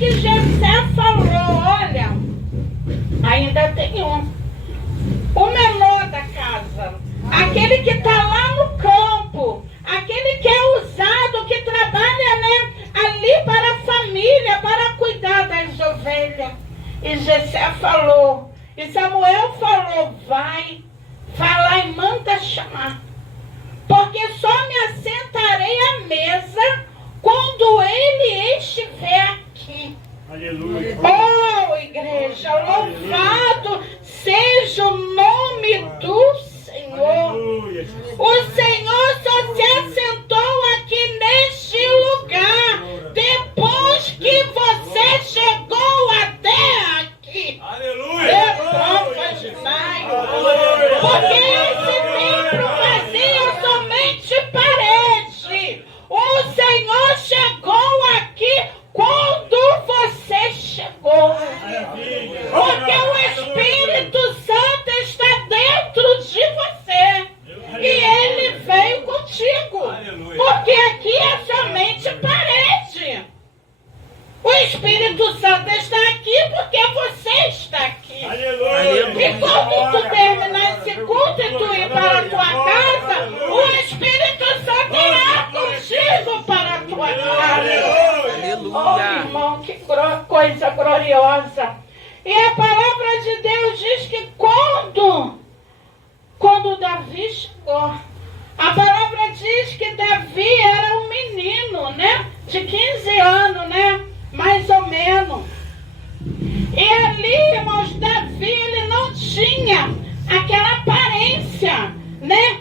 que Jessé falou, olha, ainda tem o menor da casa, aquele que está lá no campo, aquele que é usado, que trabalha, né, ali para a família, para cuidar das ovelhas. E Jessé falou, e Samuel falou, vai lá e manda chamar, porque só me assentarei à mesa quando ele estiver aqui. Aleluia. Oh, igreja, louvado seja o nome do Senhor. Aleluia. O Senhor só se assentou aqui neste lugar depois que você chegou até aqui. Aleluia. Porque esse templo vazio somente parede. O Senhor chegou aqui quando você chegou. Porque o Espírito Santo está dentro de você. E ele veio contigo. Porque aqui é somente parede. O Espírito Santo está aqui porque você está aqui. E quando tu terminar esse culto e tu ir para a tua casa, o Espírito Santo irá contigo para a tua casa. Oh, irmão, que coisa gloriosa. E a palavra de Deus diz que quando Davi chegou, a palavra diz que Davi era um menino, né? De 15 anos, né? Mais ou menos. E ali, irmãos, Davi, ele não tinha aquela aparência, né?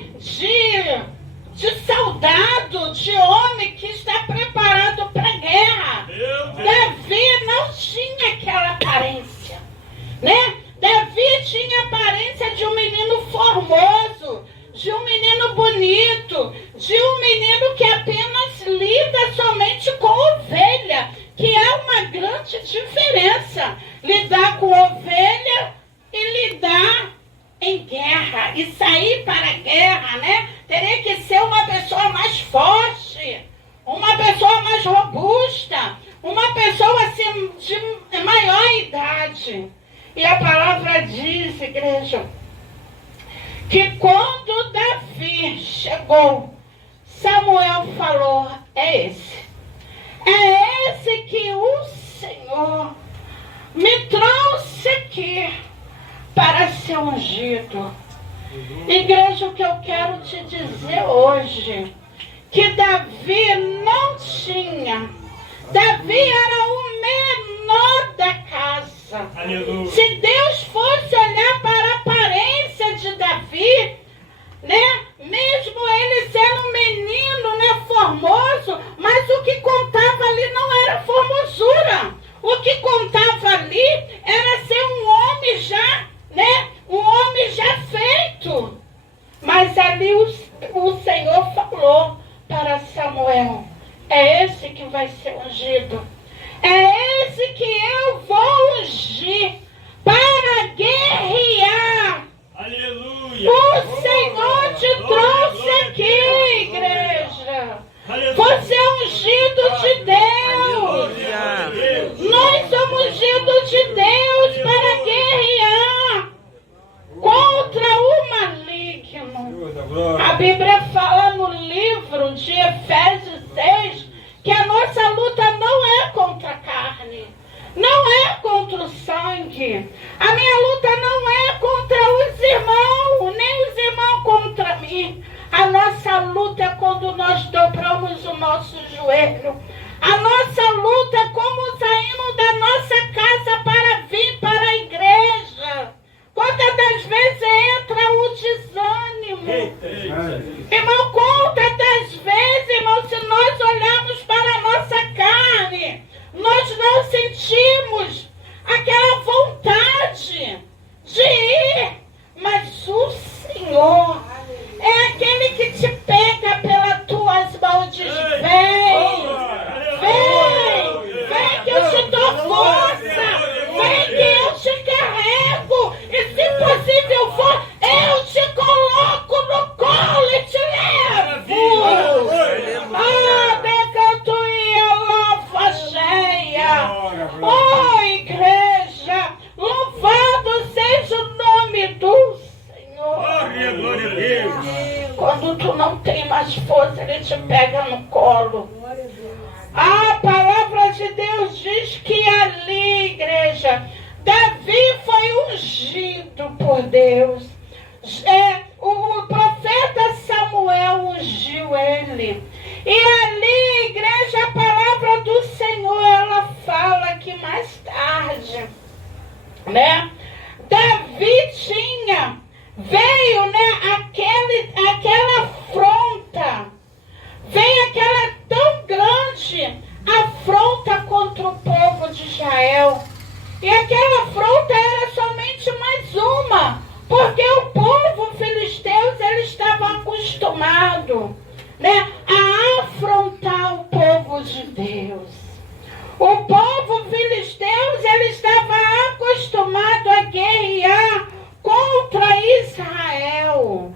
De soldado, de homem que está preparado para a guerra. Davi não tinha aquela aparência, né? Davi tinha a aparência de um menino formoso, de um menino bonito, de um menino que apenas lida somente com ovelha, que é uma grande diferença. Lidar com ovelha e lidar em guerra, e sair para a guerra, né? Teria que ser uma pessoa mais forte, uma pessoa mais robusta, uma pessoa assim de maior idade. E a palavra diz, igreja, que quando Davi chegou, Samuel falou, é esse que o Senhor me trouxe aqui para ser ungido. Igreja, o que eu quero te dizer hoje, que Davi não tinha. Davi era o menor da casa. Aleluia. Se Deus fosse olhar para a aparência de Davi, né? Mesmo ele sendo um menino, né, formoso, mas o que contava ali não era formosura. O que contava ali era ser um homem já, né? Um homem já feito. Mas ali o Senhor falou para Samuel, é esse que vai ser ungido. É esse que eu vou ungir para guerrear. Aleluia. O Senhor te trouxe aqui, igreja. Você é ungido de Deus. Nós somos ungidos de Deus para guerrear contra o maligno. A Bíblia fala no livro de Efésios 6 que a nossa luta não é contra a carne, não é contra o sangue. A minha luta não é contra os irmãos, nem os irmãos contra mim. A nossa luta é quando nós dobramos o nosso joelho. A nossa luta é como saímos da nossa casa para vir para a igreja. Quantas das vezes entra o desânimo? Irmão, quantas das vezes, irmão, se nós olharmos para a nossa carne, nós não sentimos aquela vontade de ir, mas o Senhor é aquele que te pega pelas tuas mãos e diz, vem que eu te dou força, vem que eu te carrego, e se possível for, eu te coloco no colo e te levo. colo. A palavra de Deus diz que ali, igreja, Davi foi ungido por Deus. O profeta Samuel ungiu ele. E ali, igreja, a palavra do Senhor, ela fala que mais tarde, né? Davi veio, né, aquela afronta, veio aquela tão grande afronta contra o povo de Israel. E aquela afronta era somente mais uma, porque o povo filisteu, ele estava acostumado, né, a afrontar o povo de Deus. O povo filisteu, ele estava acostumado a guerrear contra Israel.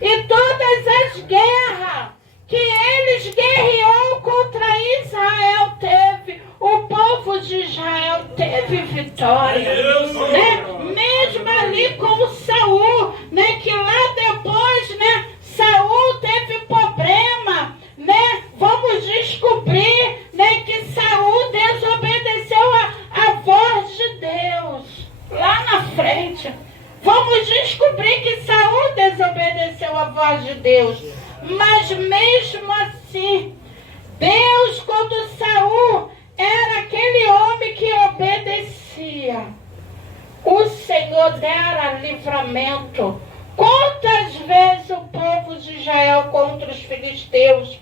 E todas as guerras que eles guerreou contra Israel o povo de Israel teve vitória, né? Mesmo ali com Saul, né? Que lá depois, né? Saul teve problema, né? Vamos descobrir, né? Que Saul desobedeceu a voz de Deus lá na frente. Vamos descobrir que Saul desobedeceu a voz de Deus. Mas mesmo assim, Deus, quando Saul era aquele homem que obedecia, o Senhor dera livramento. Quantas vezes o povo de Israel contra os filisteus?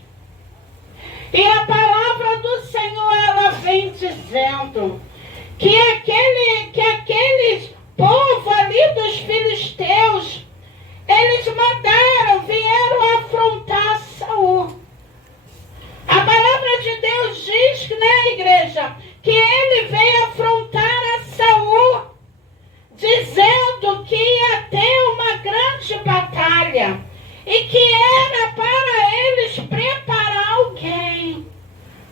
E a palavra do Senhor, ela vem dizendo que aqueles povo ali dos filisteus, eles vieram afrontar Saul. A palavra de Deus diz, né, igreja, que ele veio afrontar a Saul, dizendo que ia ter uma grande batalha e que era para eles preparar alguém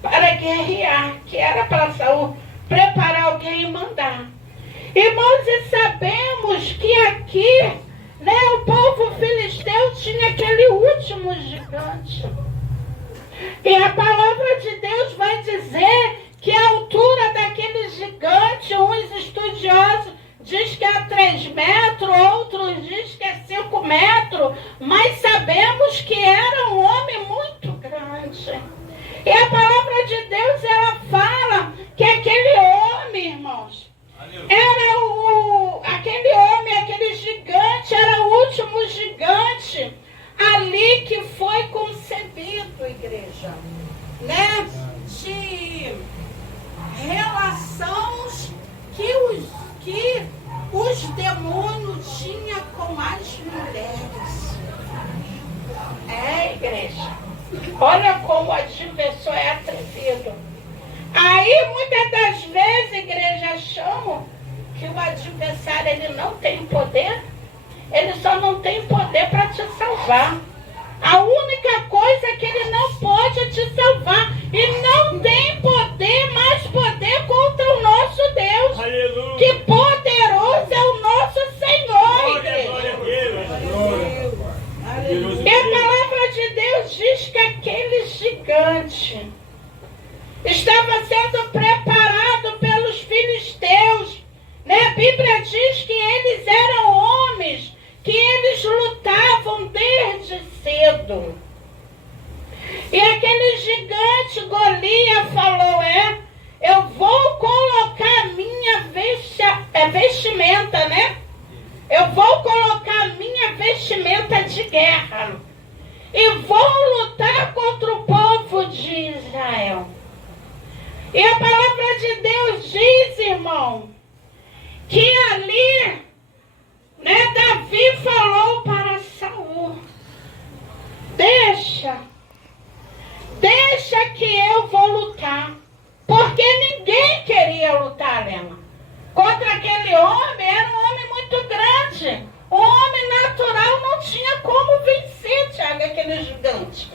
para guerrear, que era para Saul preparar alguém e mandar. Irmãos, e sabemos que aqui, né, o povo filisteu tinha aquele último gigante. E a palavra de Deus vai dizer que a altura daquele gigante, uns estudiosos diz que é 3 metros, outros diz que é 5 metros, mas sabemos que era um homem muito grande. E a palavra de Deus, ela fala que aquele homem, irmãos, aquele gigante, era o último gigante ali que foi concebido, igreja, né? De relações que os demônios tinham com as mulheres. Igreja, olha como o adversário é atrevido. Aí, muitas das vezes, igreja, acham que o adversário, ele não tem poder. Ele só não tem poder para te salvar. A única coisa é que ele não pode te salvar. E não tem poder, mais poder contra o nosso Deus. Aleluia. Que poderoso é o nosso Senhor, igreja. E a palavra de Deus diz que aquele gigante estava sendo preparado pelos filisteus, né? A Bíblia diz que eles eram homens, que eles lutavam desde cedo. E aquele gigante Golias falou, eu vou colocar minha vestimenta, né? Eu vou colocar minha vestimenta de guerra e vou lutar contra o povo de Israel. E a palavra de Deus diz, irmão, que ali, né, Davi falou para Saul, deixa que eu vou lutar. Porque ninguém queria lutar, Helena. Contra aquele homem, era um homem muito grande. O homem natural não tinha como vencer, Tiago, aquele gigante.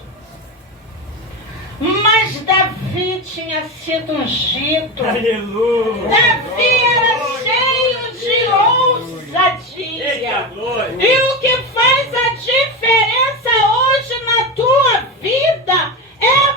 Mas Davi tinha sido ungido. Aleluia. Davi era cheio de ousadia. E o que faz a diferença hoje na tua vida é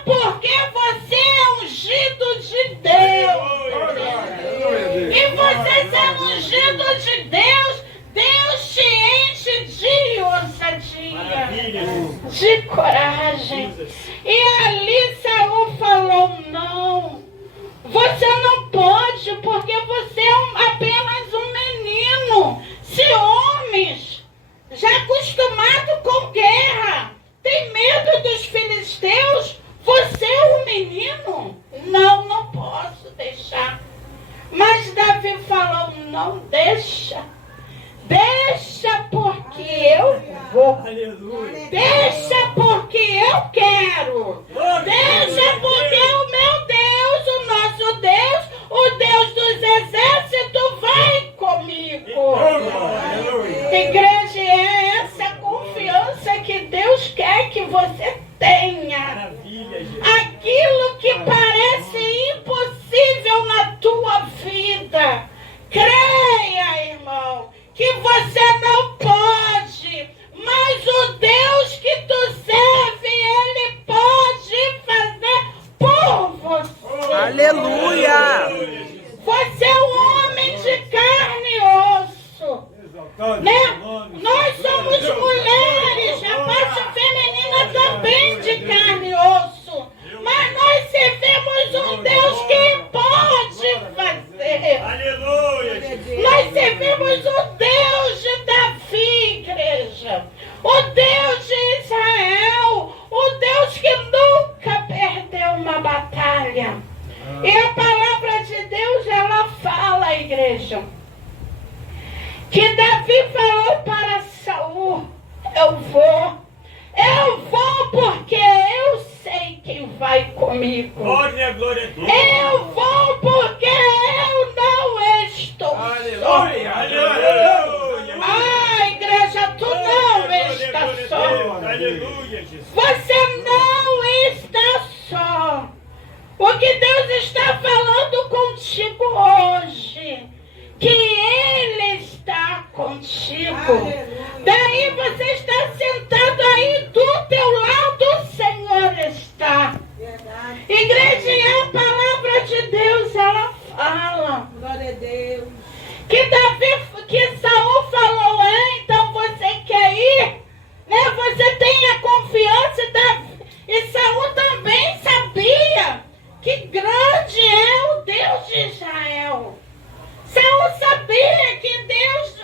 menino? Não posso deixar. Mas Davi falou, não deixa. Deixa porque eu vou. Aleluia. Deixa porque eu quero. Deixa porque o meu Deus, o nosso Deus, o Deus dos exércitos vai comigo. Aleluia. Igreja, é essa confiança que Deus quer que você tenha. Maravilha, Jesus. Aquilo que parece impossível na tua vida, creia, irmão, que você não pode, mas o Deus que tu serve, Ele pode fazer por você. Aleluia! Você é um homem de carne e osso, né? Nós somos mulheres, a parte feminina também de carne e osso, mas nós servimos um Deus que pode fazer. Aleluia, Jesus. Nós servimos o Deus de Davi, igreja. O Deus de Israel. O Deus que nunca perdeu uma batalha. E a palavra de Deus, ela fala, igreja, que Davi falou para Saul, eu vou porque eu sei quem vai comigo. Glória, glória a Deus. Eu vou porque eu não estou só. Aleluia, aleluia. Ah, igreja, tu não está só. Aleluia, Jesus. Você não está só. O que Deus está falando contigo hoje, que Ele está contigo. Daí você está sentado aí do teu lado, o Senhor está. Igreja, e a palavra de Deus, ela fala. Glória a Deus. Que Saul falou, então você quer ir? Né? Você tem a confiança e Saul também sabia que grande é o Deus de Israel. Saul sabia que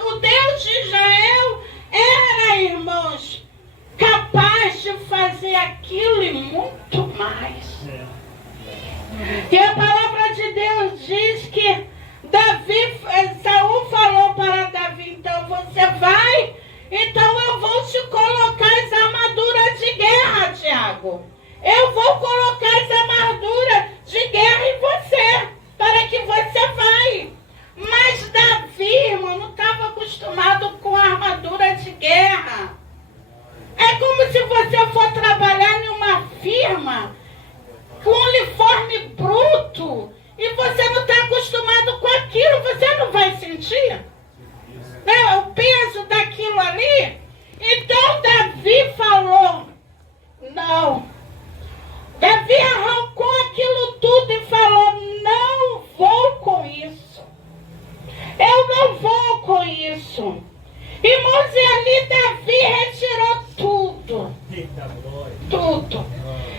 o Deus de Israel era, irmãos, capaz de fazer aquilo e muito mais. E a palavra de Deus diz que Saul falou para Davi, então você vai, então eu vou te colocar as armaduras de guerra, Tiago. Eu vou colocar as armaduras de guerra em você, para que você vai. Mas Davi, irmão, não estava acostumado com a armadura de guerra. É como se você for trabalhar em uma firma com uniforme bruto e você não está acostumado com aquilo, você não vai sentir, né, o peso daquilo ali. Então Davi falou, não. Davi arrancou aquilo tudo e falou, não vou com isso. Eu não vou com isso. Irmãos, e ali Davi retirou tudo. Tudo.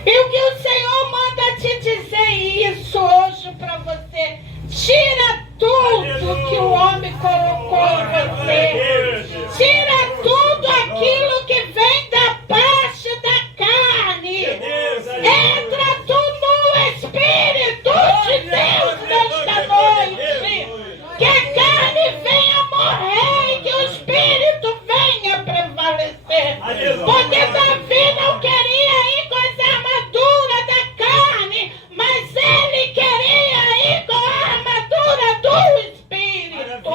E o que o Senhor manda te dizer isso hoje para você? Tira tudo que o homem colocou em você. Tira tudo aquilo que vem da parte da carne. Entra tu no Espírito de Deus nesta noite. Que a carne venha morrer e que o Espírito venha prevalecer. Porque Davi não queria ir com as armaduras da carne, mas ele queria ir com a armadura do Espírito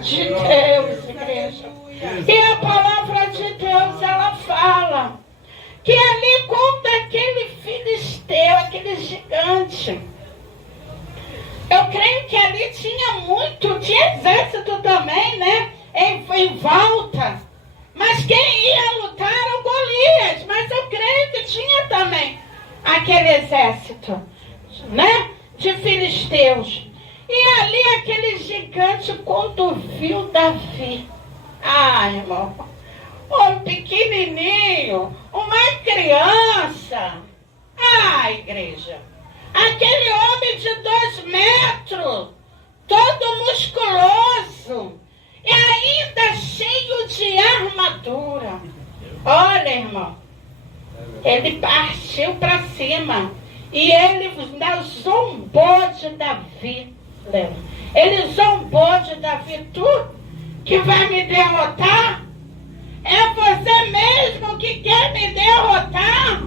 de Deus, igreja. E a palavra de Deus, ela fala que ali conta aquele filisteu, aquele gigante. Eu creio que ali tinha exército também, né? Em volta. Mas quem ia lutar era o Golias. Mas eu creio que tinha também aquele exército, né? De filisteus. E ali aquele gigante, quando viu Davi. Ah, irmão. Um pequenininho. Uma criança. Ah, igreja. Aquele homem de 2 metros, todo musculoso, e ainda cheio de armadura. Olha, irmão, ele partiu para cima E ele zombou de Davi. Ele zombou de Davi. Tu que vai me derrotar? É você mesmo que quer me derrotar?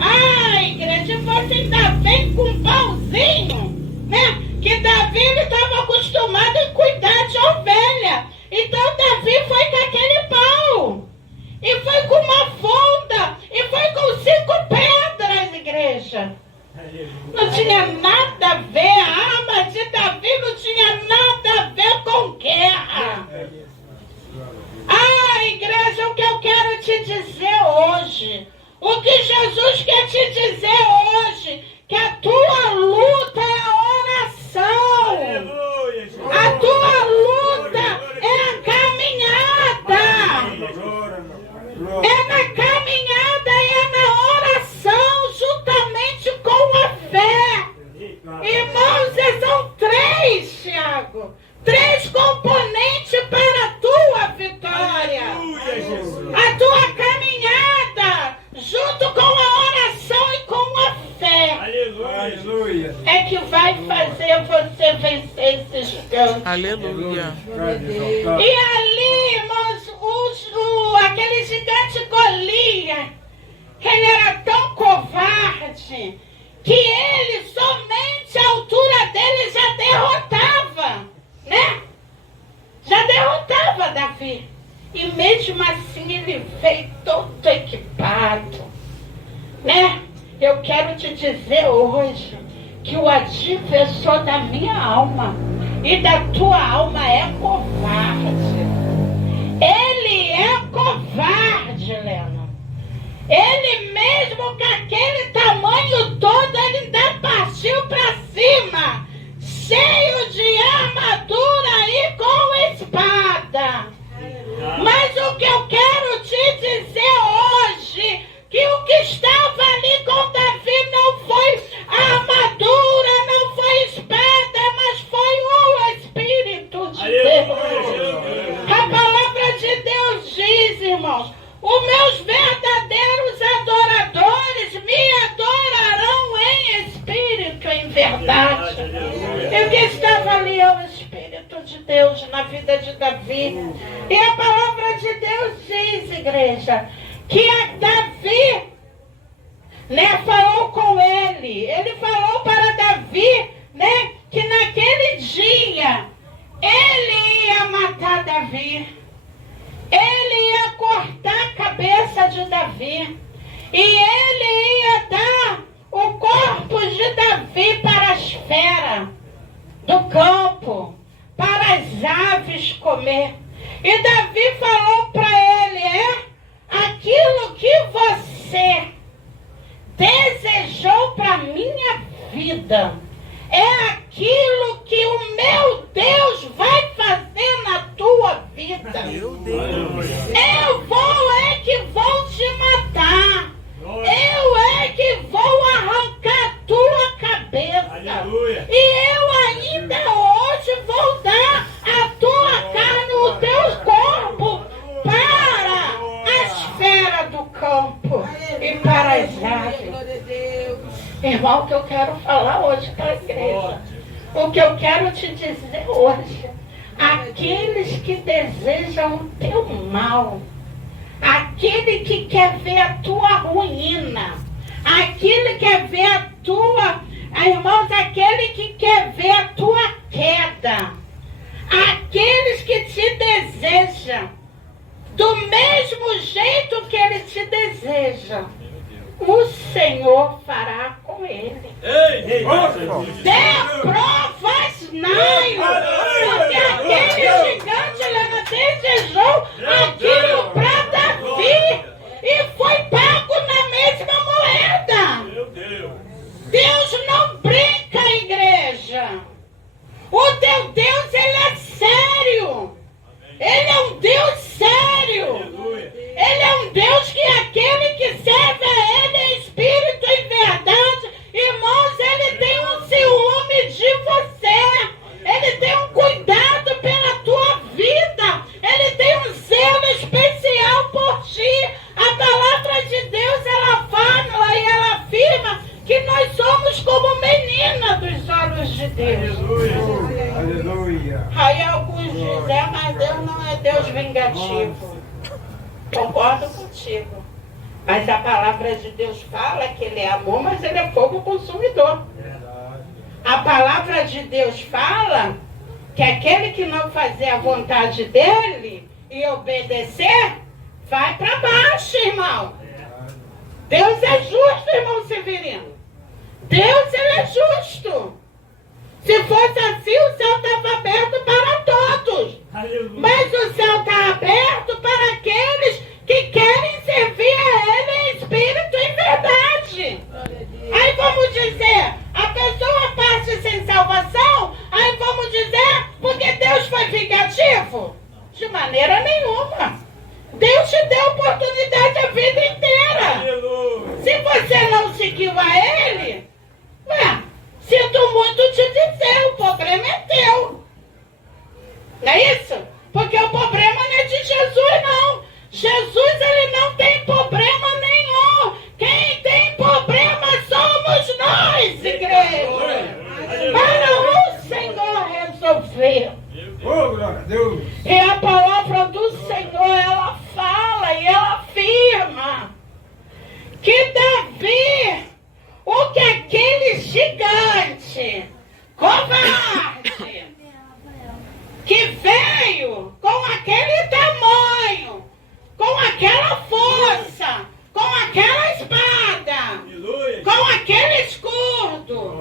Ah, igreja, você ainda vem com um pauzinho, né? Que Davi estava acostumado em cuidar de ovelha. Então Davi foi com aquele pau. E foi com uma funda. E foi com 5 pedras, igreja. Não tinha nada a ver. A arma de Davi não tinha nada a ver com guerra. Ah, igreja, o que eu quero te dizer hoje, o que Jesus quer te dizer hoje, que a tua luta é a oração. Aleluia, Jesus. A tua luta é a caminhada. É na caminhada e é na oração, juntamente com a fé. Irmãos, são 3, Tiago. 3 componentes para a tua vitória. Aleluia, Jesus. A tua caminhada, junto com a oração e com a fé, Aleluia. é que vai fazer você vencer esse gigante. Aleluia. E ali, irmãos, aquele gigante Golias, ele era tão covarde que ele, somente a altura dele, já derrotava, né? Já derrotava Davi. E mesmo assim ele veio todo equipado, né? Eu quero te dizer hoje que o adversário da minha alma e da tua alma é covarde. Ele é covarde, Helena. Ele mesmo com aquele tamanho todo, ele ainda partiu para cima, cheio de armadura e com espada. Mas o que eu quero te dizer hoje, que o que estava ali com Davi não foi armadura, não foi espada, mas foi o Espírito de Deus. A palavra de Deus diz, irmãos, os meus verdadeiros adoradores me adorarão em espírito e em verdade. E o que estava ali é o Espírito de Deus na vida de Davi. E a palavra de Deus diz, igreja, que a Davi, né, falou com ele. Ele falou para Davi, né, que naquele dia ele ia matar Davi. Ele ia cortar a cabeça de Davi. E ele ia dar o corpo de Davi para as feras do campo, para as aves comer. E Davi falou para ele, aquilo que você desejou para minha vida, é aquilo que o meu Deus vai fazer na tua vida. Meu Deus. Eu vou te matar. Eu é que vou arrancar a tua cabeça. Aleluia. E eu ainda hoje vou dar a tua carne, o teu corpo, para as feras do campo e para as aves. Irmão, o que eu quero falar hoje para a igreja, o que eu quero te dizer hoje, aqueles que desejam o teu mal, aquele que quer ver a tua ruína, aquele que quer ver a tua, irmãos, aquele que quer ver a tua queda, aqueles que te desejam do mesmo jeito que ele te deseja, o Senhor fará com ele. Dê provas, porque aquele gigante desejou aquilo para Davi e foi pago na mesma moeda. Meu Deus. Deus não brinca, igreja. O teu Deus, ele é sério. Ele é um Deus sério. Aleluia. Ele é um Deus que aquele que serve a ele em espírito e verdade, irmãos, ele tem um ciúme de você. Ele tem um cuidado pela tua vida. Ele tem um zelo especial por ti. A palavra de Deus, ela fala e ela afirma que nós somos somos como menina dos olhos de Deus. Aleluia. Aí alguns dizem, mas Deus não é Deus vingativo. Concordo contigo. Mas a palavra de Deus fala que Ele é amor, mas Ele é fogo consumidor. A palavra de Deus fala que aquele que não fazer a vontade dEle e obedecer, vai para baixo, irmão. Deus é justo, irmão Severino. Deus, Ele é justo. Se fosse assim, o céu estava aberto para todos. Mas o céu está aberto para aqueles que querem servir a Ele em espírito e em verdade. Aí vamos dizer, a pessoa parte sem salvação, aí vamos dizer, porque Deus foi vingativo? De maneira nenhuma. Deus te deu oportunidade a vida inteira. Se você não seguiu a Ele, sinto muito te dizer, o problema é teu. Não é isso? Porque o problema não é de Jesus, não. Jesus, Ele não tem problema nenhum. Quem tem problema somos nós, igreja. Para o Senhor resolver. Oh, glória a Deus. E a palavra do Senhor, ela fala e ela afirma que Davi, o que aquele gigante, covarde, que veio com aquele tamanho, com aquela força, com aquela espada, com aquele escudo,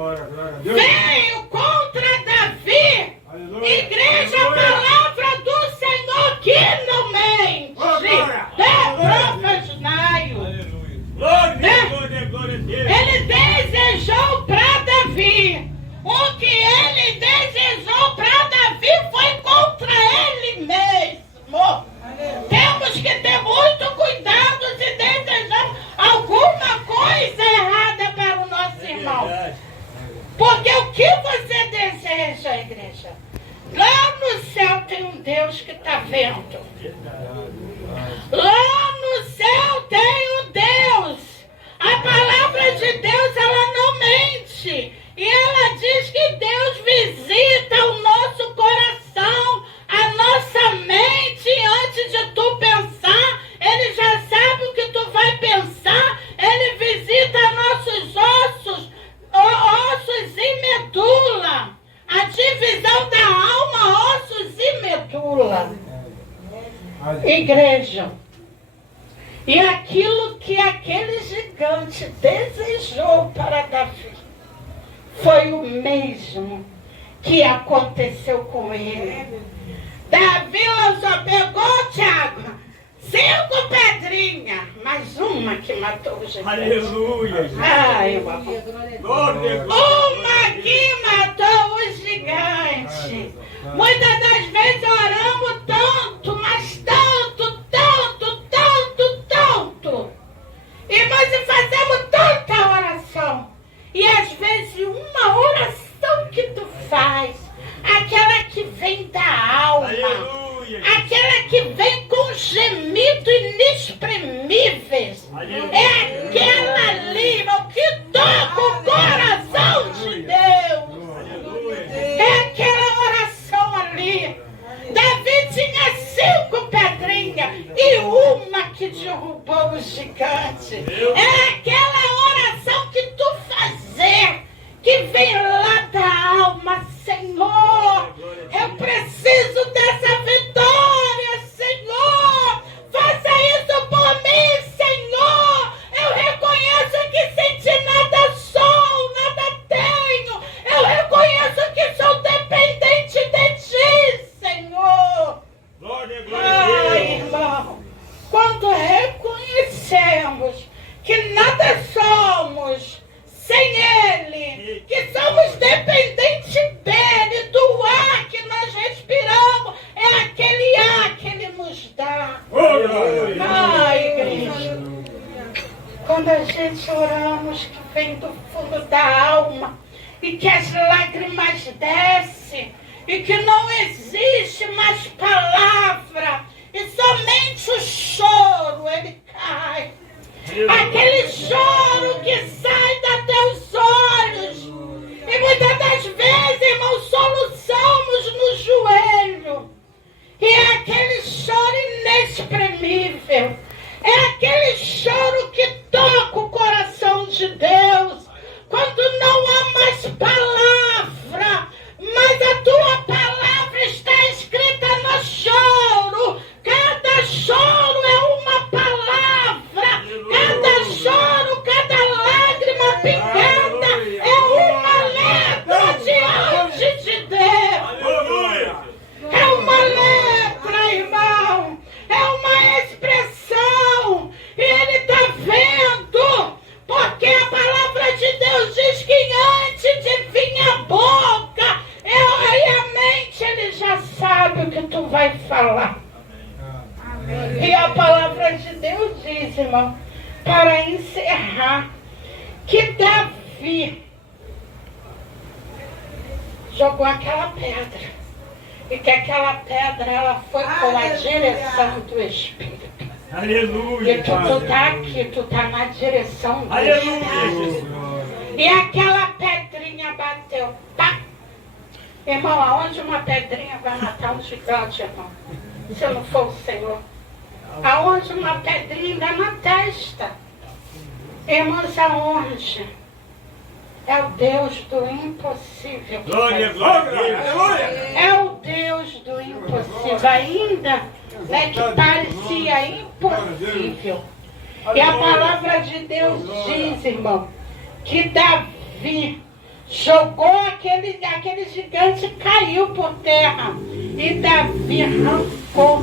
veio contra Davi. Igreja, a palavra do Senhor que não mente. Ele desejou para Davi. O que ele desejou para Davi foi contra ele mesmo. Temos que ter muito cuidado se desejamos alguma coisa errada para o nosso irmão. Porque o que você deseja, igreja? Lá no céu tem um Deus que está vendo. Lá no céu tem um Deus. A palavra de Deus, ela não mente. E ela diz que Deus visita o nosso coração, a nossa mente. Antes de tu pensar, Ele já sabe o que tu vai pensar. Ele visita nossos ossos e medula. A divisão da alma, ossos e medula. Igreja. E aquilo que aquele gigante desejou para Davi foi o mesmo que aconteceu com ele. Davi pegou, Tiago, 5 pedrinhas, mais uma que matou o gigante. Aleluia. Ai, uma que matou o gigante. Muitas das vezes oramos tanto, mas tanto. Irmãos, e fazemos tanta oração. E às vezes uma oração que tu faz, aquela que vem da alma, aquela que vem com gemidos inexprimíveis, é aquela ali, o que toca o coração de Deus. É aquela oração ali. Davi tinha 5 pedrinhas e uma que derrubou o gigante. É aquela oração que tu fazer, que vem lá da alma. Senhor, eu preciso dessa vitória, Senhor. Faça isso por mim, Senhor. Eu reconheço que sem ti nada sou, nada tenho. Eu reconheço que sou dependente de ti, Senhor. Ai, irmão, quando reconhecemos que nada somos sem Ele, que somos dependentes dEle, do ar que nós respiramos, é aquele ar que Ele nos dá. Ai, igreja, quando a gente oramos que vem do fundo da alma e que as lágrimas descem, e que não existe mais palavra, e somente o choro, ele cai. Aquele choro que sai dos teus olhos, irmão, para encerrar, que Davi jogou aquela pedra. E que aquela pedra, ela foi com a direção do Espírito. Aleluia. E tu tá aqui, tu tá na direção do Aleluia. Espírito. E aquela pedrinha bateu. Pá! Irmão, aonde uma pedrinha vai matar um gigante, irmão? Se não for o Senhor. Aonde uma pedrinha dá na testa. Irmãos, aonde? É o Deus do impossível. Glória, glória, aleluia. É o Deus do impossível. Ainda, né, que parecia impossível. E a palavra de Deus diz, irmão, que Davi jogou aquele gigante, caiu por terra. E Davi arrancou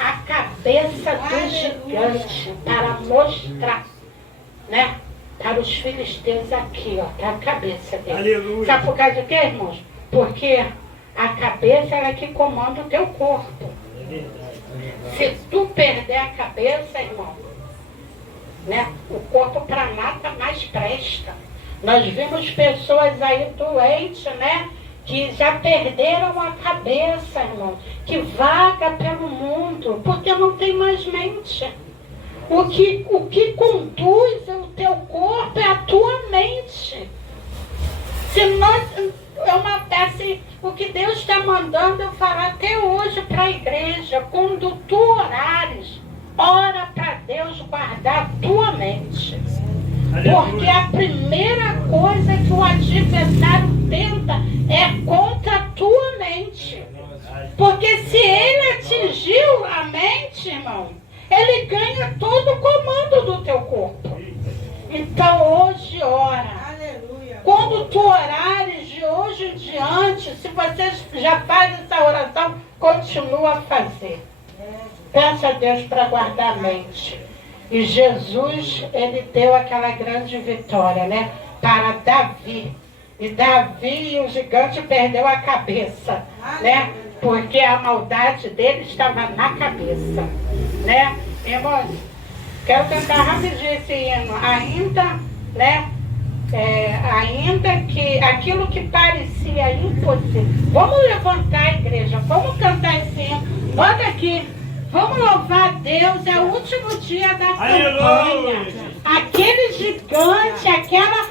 a cabeça do gigante para mostrar, né? Para os filisteus aqui, ó, tá a cabeça dele. Aleluia. Sabe por causa de quê, irmãos? Porque a cabeça é que comanda o teu corpo. Se tu perder a cabeça, irmão, né, o corpo para nada mais presta. Nós vimos pessoas aí doentes, né, que já perderam a cabeça, irmão, que vaga pelo mundo, porque não tem mais mente. O que conduz o teu corpo é a tua mente. Se nós, assim, o que Deus está mandando eu falar até hoje para a igreja, quando tu orares, ora para Deus guardar a tua mente. Porque a primeira coisa que o adversário tenta é contra a tua mente. Porque se ele atingiu a mente, irmão, ele ganha todo o comando do teu corpo. Então hoje ora. Aleluia. Quando tu orares de hoje em diante, se você já faz essa oração, continua a fazer. Peça a Deus para guardar a mente. E Jesus, ele deu aquela grande vitória, né? Para Davi. E Davi, o gigante, perdeu a cabeça, né? Porque a maldade dele estava na cabeça, né? Irmãos, quero cantar rapidinho esse hino. Ainda, né? Ainda que aquilo que parecia impossível. Vamos levantar a igreja, vamos cantar esse hino. Bota aqui. Vamos louvar a Deus, é o último dia da campanha. Aquele gigante, aquela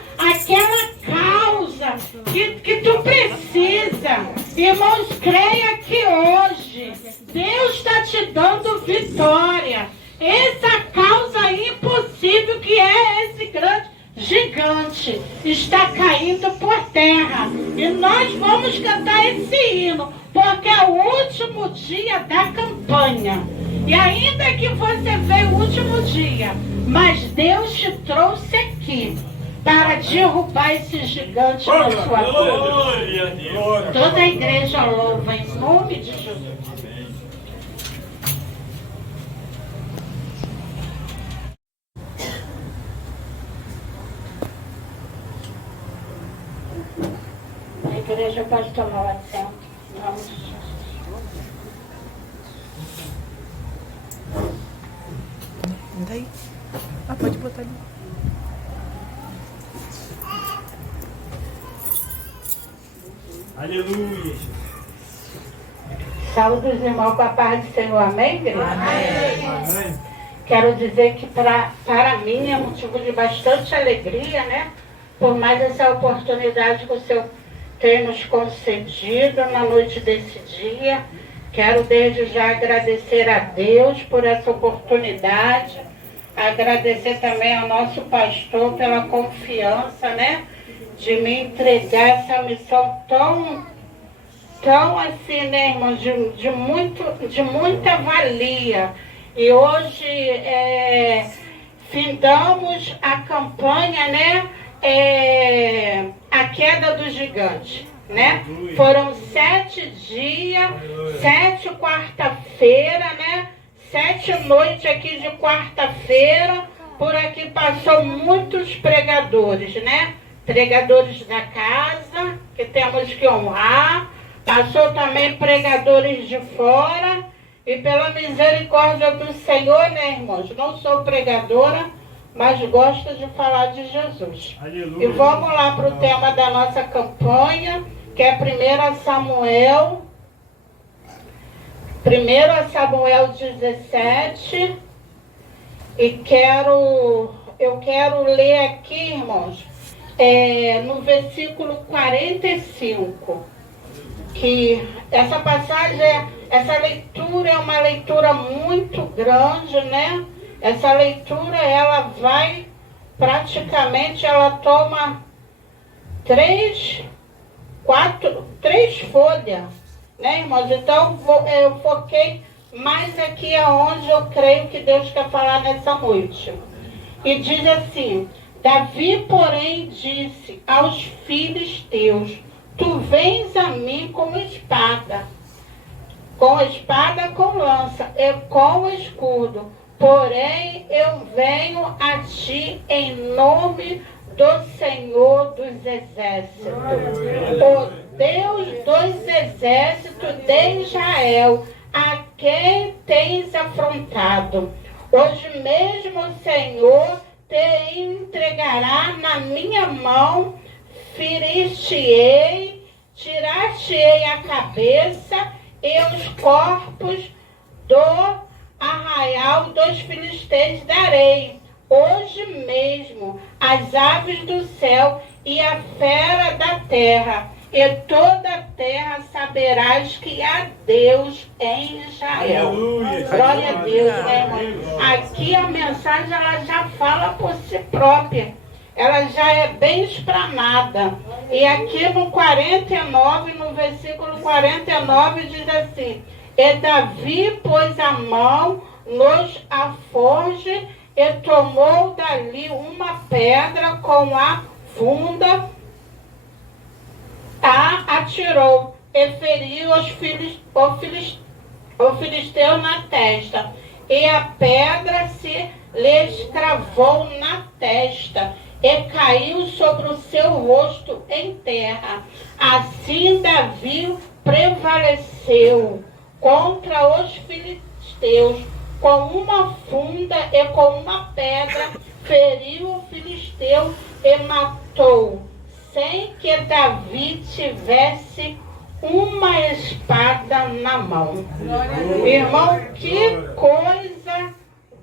causa que tu precisa. Irmãos, creia que hoje Deus está te dando vitória. Essa causa impossível que é esse grande gigante está caindo por terra. E nós vamos cantar esse hino, porque é o último dia da campanha. E ainda que você veio o último dia, mas Deus te trouxe aqui para derrubar esse gigante na sua vida. Toda a igreja louva em nome de Jesus. A igreja pode tomar o assento. Vamos. Daí? Ah, pode botar ali. Aleluia. Saúde os irmãos com a paz do Senhor. Amém, igreja? Amém. Quero dizer que para mim é motivo de bastante alegria, né? Por mais essa oportunidade que o Senhor tem nos concedido na noite desse dia. Quero desde já agradecer a Deus por essa oportunidade. Agradecer também ao nosso pastor pela confiança, né? De me entregar essa missão tão assim, né, irmãos? De muita valia. E hoje findamos a campanha, né? A queda do gigante, né? Foram 7 dias, 7 quarta-feira, né? 7 noites aqui de quarta-feira. Por aqui passou muitos pregadores, né? Pregadores da casa, que temos que honrar. Passou também pregadores de fora. E pela misericórdia do Senhor, né, irmãos? Não sou pregadora, mas gosto de falar de Jesus. Aleluia. E vamos lá para o tema da nossa campanha, que é 1 Samuel. 1 Samuel 17. E eu quero ler aqui, irmãos, no versículo 45. Que essa passagem, essa leitura é uma leitura muito grande, né? Essa leitura, ela vai, praticamente, ela toma 3 folhas, né, irmãos? Então, eu foquei mais aqui aonde eu creio que Deus quer falar nessa noite. E diz assim: Davi, porém, disse aos filisteus: Tu vens a mim com espada, com lança e com escudo. Porém, eu venho a ti em nome do Senhor dos Exércitos, o Deus dos Exércitos de Israel, a quem tens afrontado. Hoje mesmo o Senhor te entregará na minha mão, ferir-te-ei, tirar-te-ei a cabeça e os corpos do arraial dos filisteus darei. Hoje mesmo as aves do céu e a fera da terra, e toda a terra saberás que há Deus em Israel. Aleluia. Glória a Deus, né, irmão? Aqui a mensagem ela já fala por si própria. Ela já é bem explanada. E aqui no 49, no versículo 49, diz assim: E Davi pôs a mão nos alforjes e tomou dali uma pedra com a funda, a atirou e feriu o filisteu na testa. E a pedra se lhe escravou na testa e caiu sobre o seu rosto em terra. Assim Davi prevaleceu contra os filisteus. Com uma funda e com uma pedra feriu o filisteu e matou, sem que Davi tivesse uma espada na mão. Irmão, que coisa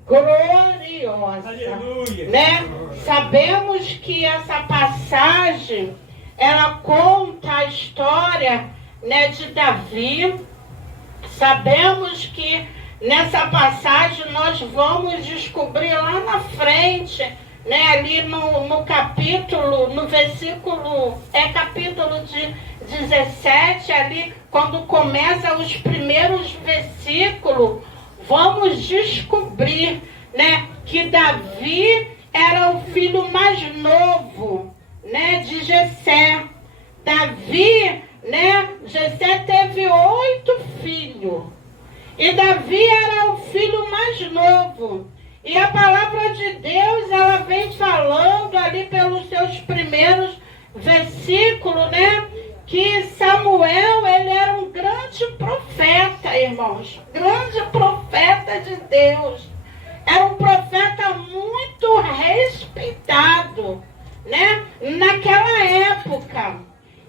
gloriosa, Aleluia. né? Sabemos que essa passagem, ela conta a história, né, de Davi. Sabemos que nessa passagem nós vamos descobrir lá na frente, né, ali no capítulo, no versículo, capítulo de 17, ali, quando começa os primeiros versículos, vamos descobrir, né, que Davi era o filho mais novo, né, de Jessé. Davi, né, Jessé teve 8 filhos. E Davi era o filho mais novo. E a palavra de Deus, ela vem falando ali pelos seus primeiros versículos, né? Que Samuel, ele era um grande profeta, irmãos. Grande profeta de Deus. Era um profeta muito respeitado, né? Naquela época.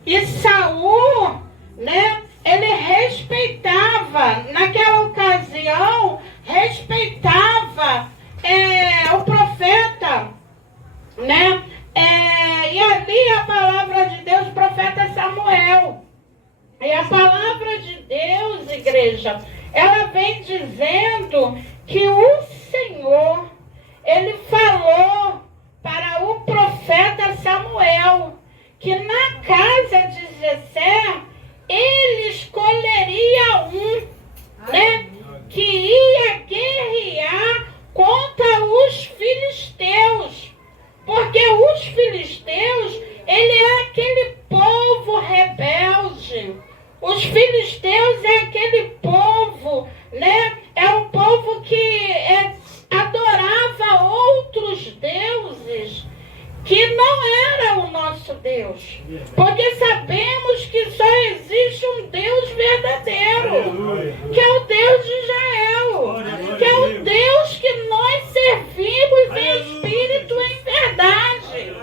E Saul, né? Ele respeitava, naquela ocasião, respeitava o profeta, né? E ali a palavra de Deus, profeta Samuel. E a palavra de Deus, igreja, ela vem dizendo que o Senhor, ele falou para o profeta Samuel, que na casa de Jessé, ele escolheria né, que ia guerrear contra os filisteus. Porque os filisteus, ele é aquele povo rebelde. Os filisteus é aquele povo, né? É um povo que adorava outros deuses, que não era o nosso Deus. Porque sabemos que só existe um Deus verdadeiro, que é o Deus de Israel, que é o Deus que nós servimos em espírito e em verdade.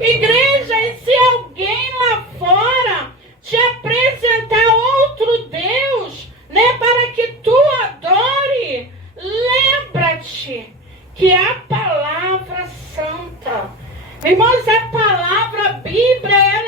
Igreja, e se alguém lá fora te apresentar outro Deus, né, para que tu adore, lembra-te que a palavra santa, irmãos, a palavra Bíblia, ela